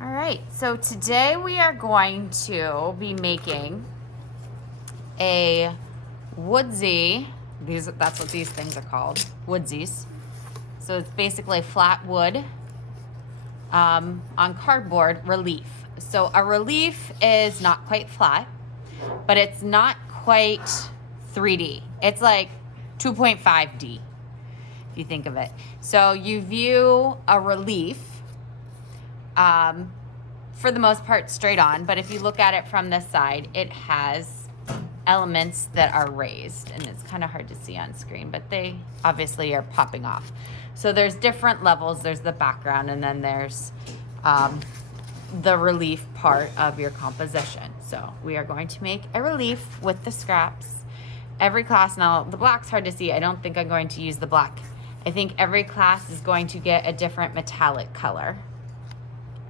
All right, so today we are going to be making a woodsy, that's what these things are called, woodsies. So it's basically flat wood on cardboard relief. So a relief is not quite flat, but it's not quite 3D. It's like 2.5D, if you think of it. So you view a relief for the most part straight on, but if you look at it from this side, it has elements that are raised, and it's kind of hard to see on screen, but they obviously are popping off. So there's different levels. There's the background, and then there's the relief part of your composition. So we are going to make a relief with the scraps. Every class, now the black's hard to see. I don't think I'm going to use the black. I think every class is going to get a different metallic color.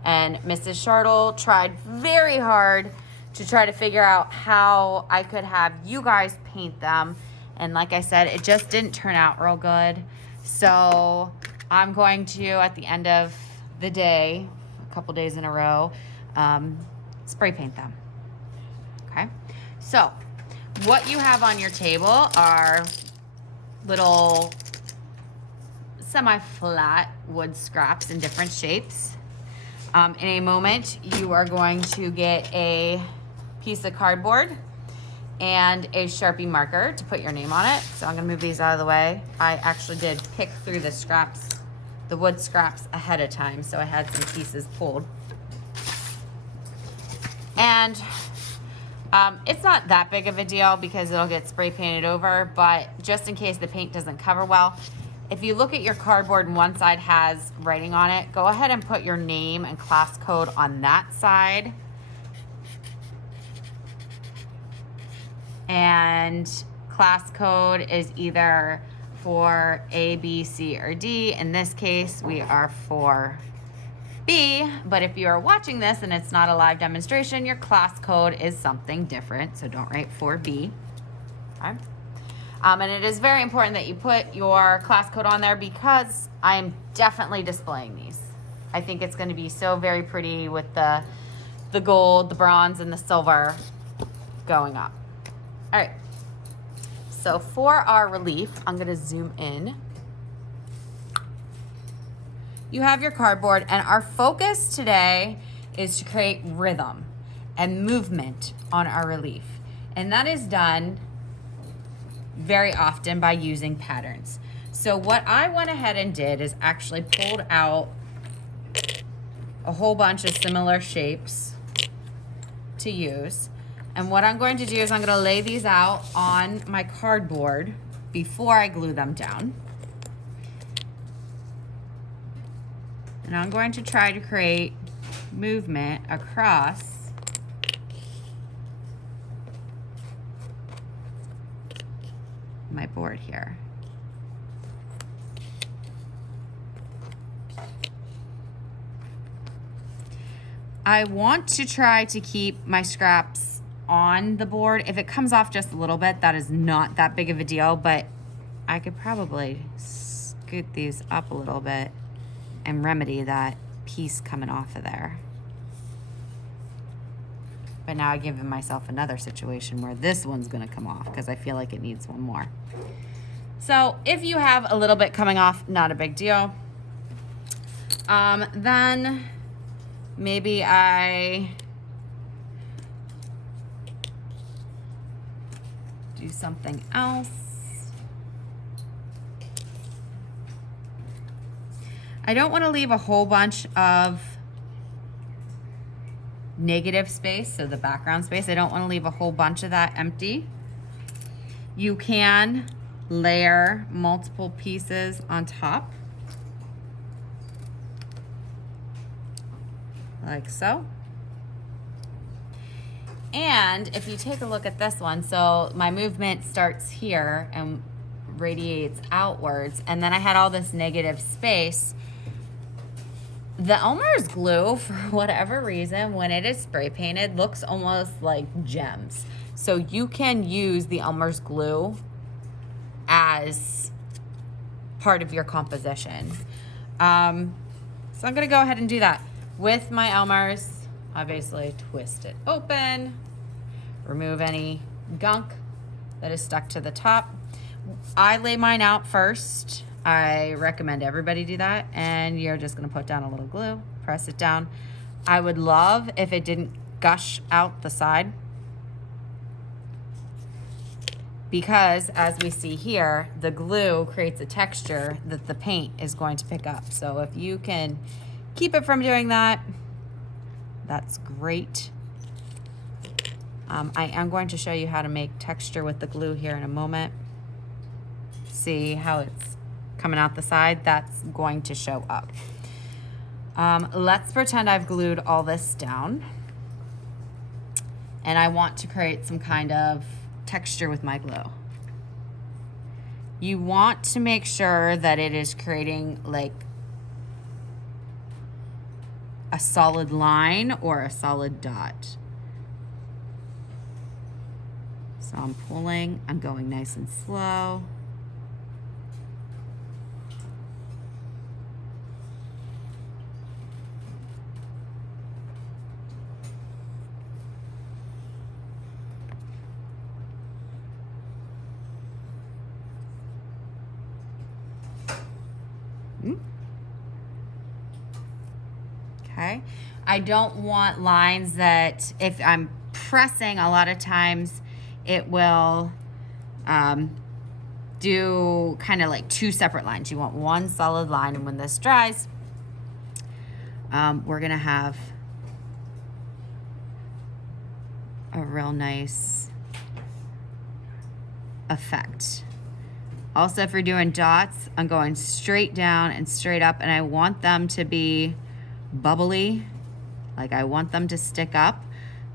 And Mrs. Shartle tried very hard to try to figure out how I could have you guys paint them. And like I said, it just didn't turn out real good. So I'm going to, at the end of the day, a couple days in a row, spray paint them. Okay. So what you have on your table are little semi-flat wood scraps in different shapes. In a moment, you are going to get a piece of cardboard and a Sharpie marker to put your name on it. So I'm gonna move these out of the way. I actually did pick through the scraps, the wood scraps ahead of time, so I had some pieces pulled. And it's not that big of a deal because it'll get spray painted over, but just in case the paint doesn't cover well, if you look at your cardboard and one side has writing on it, go ahead and put your name and class code on that side. And class code is either for A, B, C, or D. In this case, we are for B, but if you are watching this and it's not a live demonstration, your class code is something different, so don't write 4B. Okay. And it is very important that you put your class code on there because I am definitely displaying these. I think it's going to be so very pretty with the gold, the bronze, and the silver going up. All right. So for our relief, I'm going to zoom in. You have your cardboard, and our focus today is to create rhythm and movement on our relief. And that is done very often by using patterns. So what I went ahead and did is actually pulled out a whole bunch of similar shapes to use. And what I'm going to do is I'm going to lay these out on my cardboard before I glue them down. And I'm going to try to create movement across my board here. I want to try to keep my scraps on the board. If it comes off just a little bit, that is not that big of a deal, but I could probably scoot these up a little bit and remedy that piece coming off of there. But now I've given myself another situation where this one's gonna come off because I feel like it needs one more. So if you have a little bit coming off, not a big deal. Then maybe I do something else. I don't want to leave a whole bunch of negative space, so the background space. I don't want to leave a whole bunch of that empty. You can layer multiple pieces on top, like so. And if you take a look at this one, so my movement starts here and radiates outwards, and then I had all this negative space. The Elmer's glue, for whatever reason, when it is spray painted, looks almost like gems. So you can use the Elmer's glue as part of your composition. So I'm gonna go ahead and do that. with my Elmer's, obviously twist it open, remove any gunk that is stuck to the top. I lay mine out first. I recommend everybody do that. And you're just gonna put down a little glue, press it down. I would love if it didn't gush out the side, because as we see here, the glue creates a texture that the paint is going to pick up. So if you can keep it from doing that, that's great. I am going to show you how to make texture with the glue here in a moment. See how it's coming out the side? That's going to show up. Let's pretend I've glued all this down and I want to create some kind of texture with my glue. You want to make sure that it is creating like a solid line or a solid dot. So I'm pulling, I'm going nice and slow. Okay, I don't want lines that if I'm pressing, a lot of times it will do kind of like two separate lines. You want one solid line, and when this dries, we're gonna have a real nice effect. Also, if you're doing dots, I'm going straight down and straight up, and I want them to be bubbly, like I want them to stick up.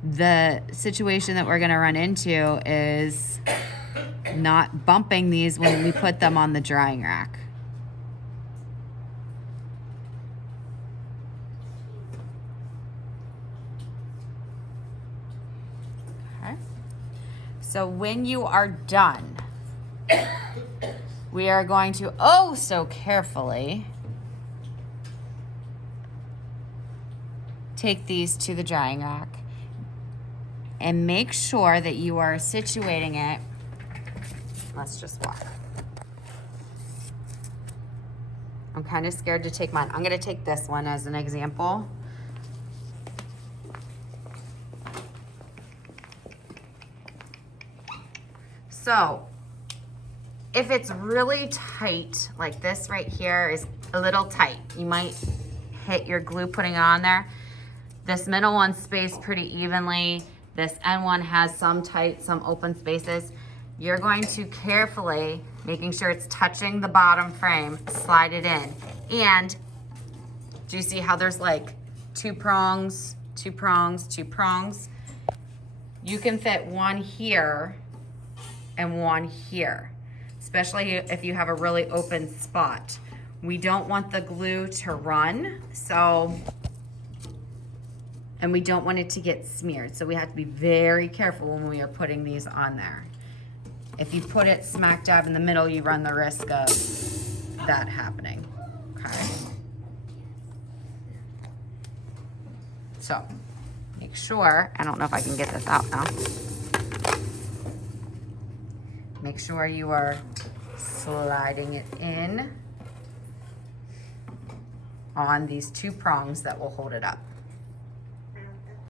The situation that we're gonna run into is not bumping these when we put them on the drying rack. Okay. So when you are done, we are going to, oh so carefully, take these to the drying rack and make sure that you are situating it. Let's just walk. I'm kind of scared to take mine. I'm gonna take this one as an example. So if it's really tight, like this right here is a little tight, you might hit your glue putting it on there. This middle one's spaced pretty evenly. This end one has some tight, some open spaces. You're going to carefully, making sure it's touching the bottom frame, slide it in. And do you see how there's like two prongs, two prongs, two prongs? You can fit one here and one here, especially if you have a really open spot. We don't want the glue to run, and we don't want it to get smeared. So we have to be very careful when we are putting these on there. If you put it smack dab in the middle, you run the risk of that happening, okay? So make sure, I don't know if I can get this out now. Make sure you are sliding it in on these two prongs that will hold it up.